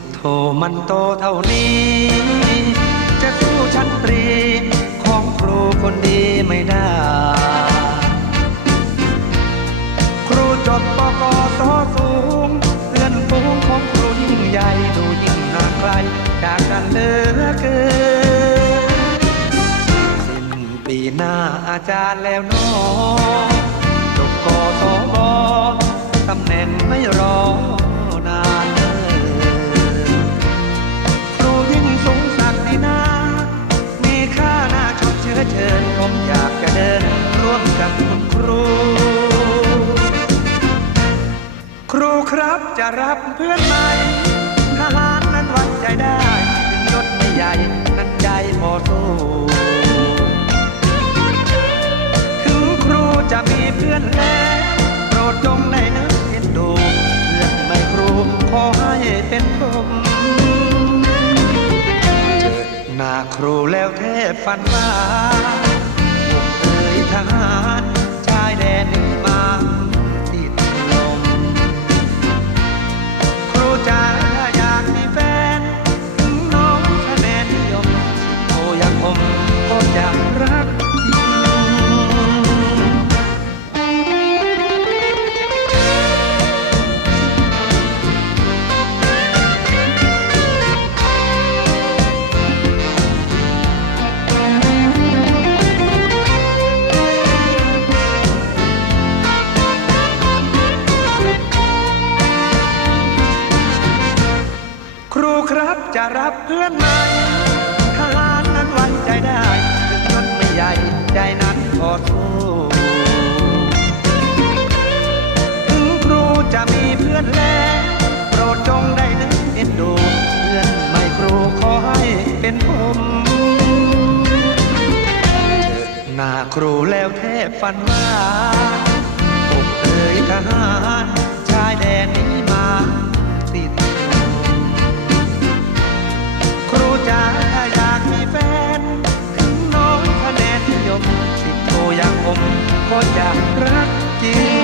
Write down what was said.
สิบโทมันโตเท่านี้ จะสู้ชั้นตรีของครูคนดีไม่ได้ ครูจบปกสสูงเพื่อนฝูงของครูยิ่งใหญ่ดูยิ่งห่างไกลจากกันเหลือเกินสิ้นปีหน้าอาจารย์แล้วเนอจ มกับคุณครู ครูครับจะรับเพื่อนใหม่ทหารนั้นไวัดใจได้ถึงยศไม่ใหญ่นั้นใจพอสู้ถึงครูจะมีเพื่อนแล้วโปรดจงได้นึกเห็นดูเพื่อนไม่ครูขอให้เป็นผมเจอหน้าครูแล้วแทบฝันว่า อยากรักจริงครูครับจะรับเพื่อนใหม่ ใจนั้นขอสู้ถึงครูจะมีเพื่อนแล้วโปรดจงได้นึกเอ็นดู เพื่อนไม่ครูขอให้เป็นผมหน้าครูแล้วแทบฝันว่าผมเอ่ยทหาร คนอยากรักจริง